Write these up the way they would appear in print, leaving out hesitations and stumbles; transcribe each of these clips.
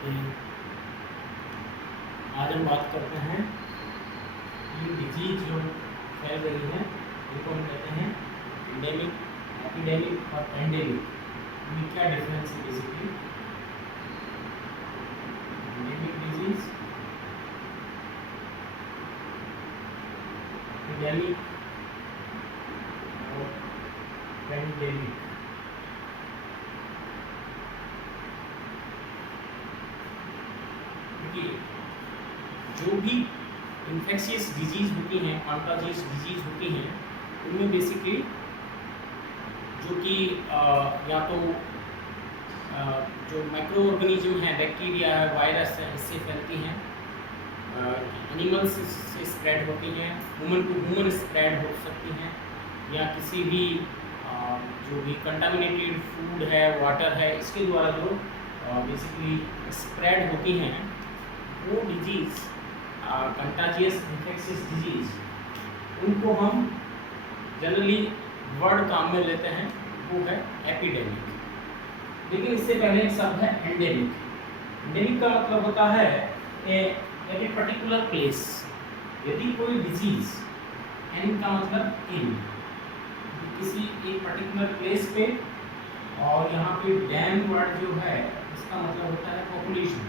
आज हम बात करते हैं कि डिजीज जो फैल रही है उनको हम कहते हैं एंडेमिक, एपिडेमिक और एंडेमिक। इनमें क्या डिफरेंस है? बेसिकली एंडेमिक डिजीज, एपिडेमिक और पेंडेमिक। जो भी इन्फेक्शियस डिजीज होती हैं, कॉन्टाजियस डिजीज होती हैं, उनमें बेसिकली जो कि या तो जो माइक्रो ऑर्गेनिज्म है, बैक्टीरिया है, वायरस है, इससे फैलती हैं। एनिमल्स से स्प्रेड होती हैं, ह्यूमन टू ह्यूमन स्प्रेड हो सकती हैं, या किसी भी जो भी कंटामिनेटेड फूड है, वाटर है, इसके द्वारा जो बेसिकली स्प्रेड होती हैं, वो डिजीज़ कंटाजियस इन्फेक्शियस डिजीज, उनको हम जनरली वर्ड काम में लेते हैं, वो है एपिडेमिक। लेकिन इससे पहले एक शब्द है एंडेमिक। एंडेमिक का मतलब होता है एट ए पर्टिकुलर प्लेस। यदि कोई डिजीज, एन का मतलब इन, किसी एक पर्टिकुलर प्लेस पे, और यहाँ पे डैम वर्ड जो है इसका मतलब होता है पॉपुलेशन,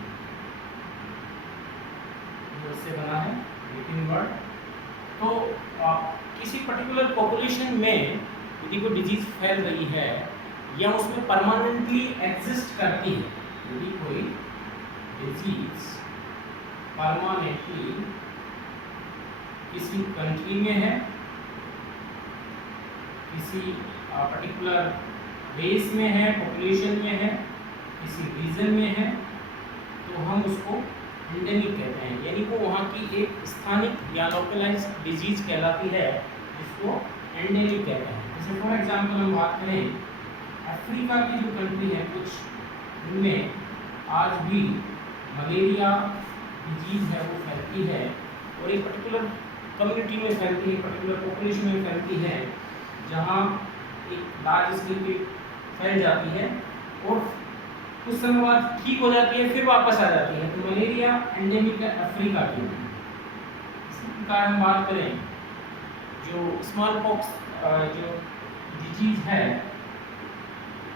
से बना है लेकिन वर्ड। तो किसी पर्टिकुलर पॉपुलेशन में यदि कोई डिजीज फैल रही है या उसमें परमानेंटली एग्जिस्ट करती है, यदि कोई डिजीज परमानेंटली किसी कंट्री में है, किसी पर्टिकुलर देश में है, पॉपुलेशन में है, किसी रीजन में है, तो हम उसको एंडेमिक कहते हैं। यानी वो वहाँ की एक स्थानिक या लोकलाइज डिजीज कहलाती है, जिसको एंडेमिक कहते हैं। जैसे फॉर एग्जांपल हम बात करें अफ्रीका की जो कंट्री है कुछ, उनमें आज भी मलेरिया डिजीज है वो फैलती है, और एक पर्टिकुलर कम्युनिटी में फैलती है, पर्टिकुलर पॉपुलेशन में फैलती है, जहाँ एक लार्ज स्केल पे फैल जाती है और कुछ समय बाद ठीक हो जाती है, फिर वापस आ जाती है। तो मलेरिया एंडेमिक है अफ्रीका की। इसी प्रकार हम बात करें जो स्मॉल पॉक्स जो डिजीज है,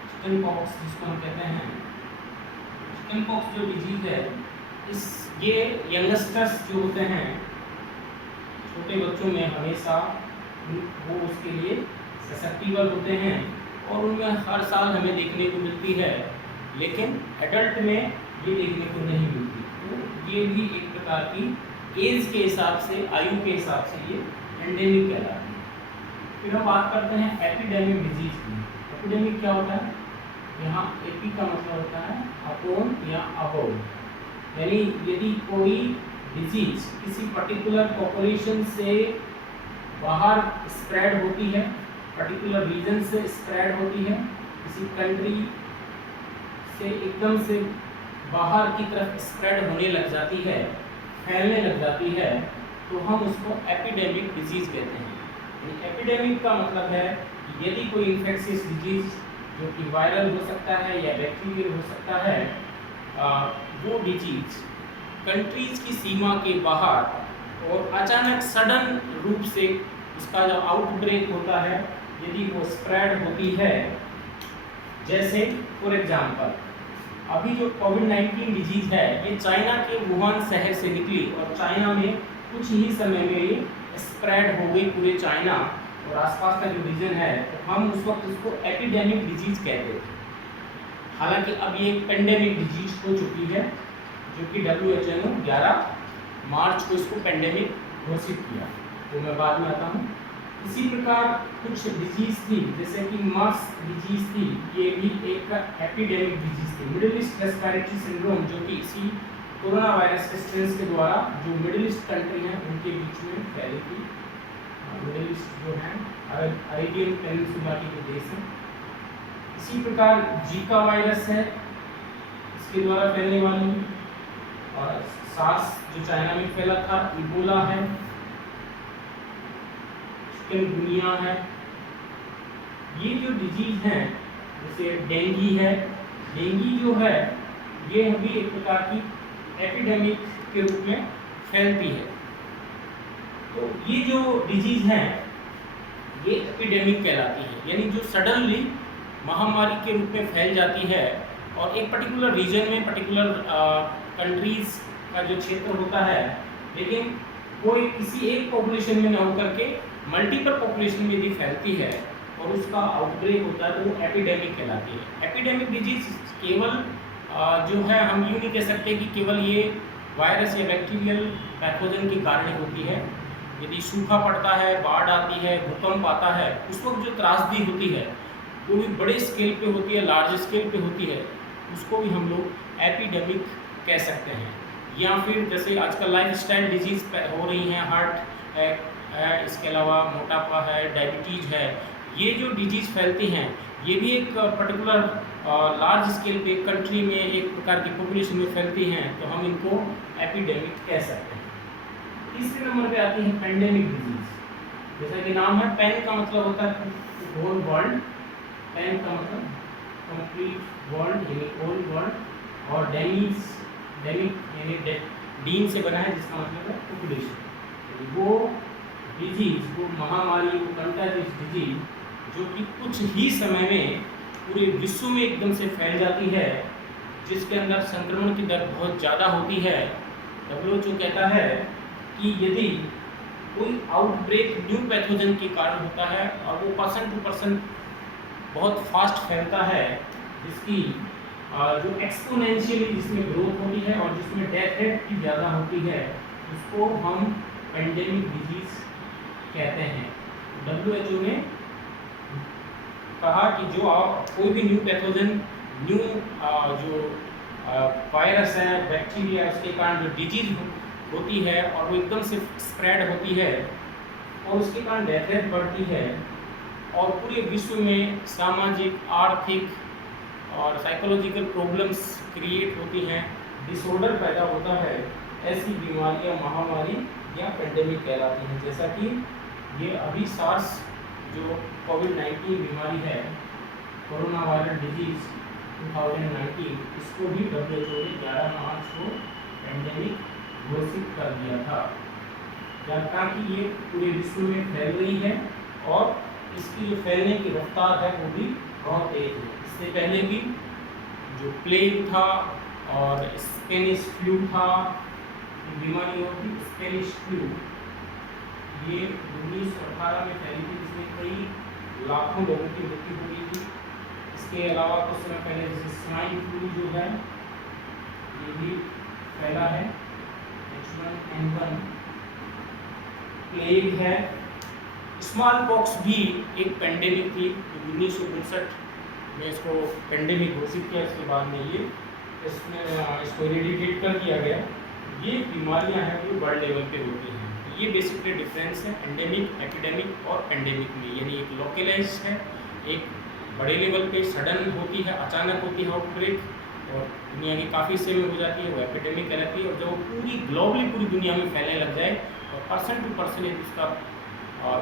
चिकन पॉक्स जिसको हम कहते हैं, चिकन पॉक्स जो डिजीज है, ये यंगस्टर्स जो होते हैं, छोटे बच्चों में हमेशा वो उसके लिए ससेप्टिबल होते हैं, और उनमें हर साल हमें देखने को मिलती है, लेकिन एडल्ट में ये देखने को नहीं मिलती। तो ये भी एक प्रकार की एज के हिसाब से, आयु के हिसाब से ये एंडेमिक कहलाती है। फिर हम बात करते हैं एपिडेमिक डिजीज की। एपिडेमिक क्या होता है? यहाँ एपी का मतलब होता है अपॉन या अबव, यानी यदि कोई डिजीज किसी पर्टिकुलर पॉपुलेशन से बाहर स्प्रेड होती है, पर्टिकुलर रीजन से स्प्रेड होती है, किसी कंट्री से एकदम से बाहर की तरफ स्प्रेड होने लग जाती है, फैलने लग जाती है, तो हम उसको एपिडेमिक डिजीज कहते हैं। एपिडेमिक का मतलब है कि यदि कोई इन्फेक्शियस डिजीज जो कि वायरल हो सकता है या बैक्टीरियल हो सकता है, वो डिजीज कंट्रीज की सीमा के बाहर और अचानक सडन रूप से उसका जो आउटब्रेक होता है, यदि वो स्प्रेड होती है, जैसे फॉर एग्जांपल अभी जो कोविड-19 डिजीज है, ये चाइना के वुहान शहर से निकली और चाइना में कुछ ही समय में ये स्प्रेड हो गई पूरे चाइना और आसपास का जो रीजन है, तो हम उस वक्त उसको एपिडेमिक डिजीज कहते थे। हालांकि अब ये पेंडेमिक डिजीज हो चुकी है, जो कि WHO ने 11 मार्च को इसको पेंडेमिक घोषित किया, तो मैं बाद में आता हूँ। इसी प्रकार कुछ डिजीज थी, जैसे कि मर्स डिजीज थी, ये भी एक एपिडेमिक डिजीज थी। मिडिल ईस्ट रेस्पिरेटरी सिंड्रोम, जो कि इसी कोरोना वायरस के स्ट्रेन के द्वारा जो मिडिल ईस्ट कंट्री हैं उनके बीच में फैली थी। मिडिल ईस्ट जो है अरेबियन पेनिनसुला के जो देश हैं। इसी प्रकार जीका वायरस है, इसके द्वारा फैलने वाली, और सार्स जो चाइना में फैला था, इबोला है, चिकनगुनिया है। ये जो डिजीज हैं, जैसे डेंगी है, डेंगी जो है ये भी एक प्रकार की एपिडेमिक के रूप में फैलती है। तो ये जो डिजीज हैं ये एपिडेमिक कहलाती है, यानी जो सडनली महामारी के रूप में फैल जाती है और एक पर्टिकुलर रीजन में, पर्टिकुलर कंट्रीज का जो क्षेत्र होता है, लेकिन कोई किसी एक पॉपुलेशन में न होकर के मल्टीपल पॉपुलेशन में यदि फैलती है और उसका आउटब्रेक होता है तो वो एपिडेमिक कहलाती है। एपिडेमिक डिजीज केवल जो है, हम यूँ नहीं कह सकते कि केवल ये वायरस या बैक्टीरियल पैथोजन के कारण ही होती है। यदि सूखा पड़ता है, बाढ़ आती है, भूकंप आता है, उस वक्त जो त्रासदी होती है वो भी बड़े स्केल पे होती है, लार्ज स्केल पे होती है, उसको भी हम लोग एपिडेमिक कह सकते हैं। या फिर जैसे आजकल लाइफस्टाइल डिजीज हो रही हैं, हार्ट है, इसके अलावा मोटापा है, डायबिटीज़ है, ये जो डिजीज़ फैलती हैं ये भी एक पर्टिकुलर लार्ज स्केल पे कंट्री में एक प्रकार की पॉपुलेशन में फैलती हैं, तो हम इनको एपिडेमिक कह सकते हैं। तीसरे नंबर पे आती है पेंडेमिक डिजीज। जैसा कि नाम है, पेन का मतलब होता है होल वर्ल्ड, पेन का मतलब कंप्लीट वर्ल्ड यानी होल वर्ल्ड, और डेमिक यानी डीन से बना है जिसका मतलब है पॉपुलेशन। वो डिजीज, वो महामारी, वो कंटाजियस डिजीज जो कि कुछ ही समय में पूरे विश्व में एकदम से फैल जाती है, जिसके अंदर संक्रमण की दर बहुत ज़्यादा होती है। WHO कहता है कि यदि कोई आउटब्रेक न्यू पैथोजन के कारण होता है और वो पर्सन टू पर्सन बहुत फास्ट फैलता है, जिसकी जो एक्सपोनेंशियली जिसमें ग्रोथ होती है और जिसमें डेथ रेट भी ज़्यादा होती है, उसको हम पेंडेमिक डिजीज कहते हैं। WHO ने कहा कि जो आप कोई भी न्यू पैथोजन, न्यू जो वायरस है, बैक्टीरिया, उसके कारण जो डिजीज होती है और वो एकदम से स्प्रेड होती है और उसके कारण डेथ रेट बढ़ती है और पूरे विश्व में सामाजिक, आर्थिक और साइकोलॉजिकल प्रॉब्लम्स क्रिएट होती हैं, डिसऑर्डर पैदा होता है, ऐसी बीमारियां महामारी या पेंडेमिक कहलाती हैं। जैसा कि ये अभी सार्स जो कोविड-19 बीमारी है, कोरोना वायरस डिजीज 2019, इसको भी WHO ने 11 मार्च को पेंडेमिक घोषित कर दिया था, ताकि ये पूरे विश्व में फैल रही है और इसकी जो फैलने की रफ्तार है वो भी बहुत तेज है। इससे पहले भी जो प्लेग था और स्पेनिश फ्लू था, बीमारी होती स्पेनिश फ्लू, ये 1918 में फैली थी, जिसमें कई लाखों लोगों की मृत्यु हुई थी। इसके अलावा कुछ समय पहले जैसे स्वाइन फ्लू जो है ये भी फैला है, H1N1, प्लेग है, स्मॉल पॉक्स भी एक पेंडेमिक थी, 1959 में इसको पेंडेमिक घोषित किया। इसके बाद में ये इसको इरेडिकेट कर दिया गया। ये बीमारियां हैं जो वर्ल्ड लेवल पे होती हैं। ये बेसिकली डिफरेंस है एंडेमिक, एपिडेमिक और पेंडेमिक में, यानी एक लोकलाइज है, एक बड़े लेवल पे सडन होती है, अचानक होती है आउटब्रेक और दुनिया के काफ़ी हिस्से में हो जाती है, वो एपिडेमिक कहलाती है। और जब वो पूरी ग्लोबली पूरी दुनिया में फैलने लग जाए और पर्सन टू पर्सन यदि उसका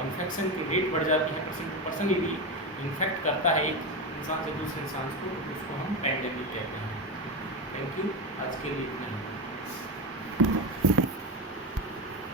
इन्फेक्शन की रेट बढ़ जाती है, पर्सन टू पर्सन यदि इन्फेक्ट करता है एक इंसान से दूसरे इंसान को, तो उसको हम पेंडेमिक कहते हैं। थैंक यू, आज के लिए इतना ही।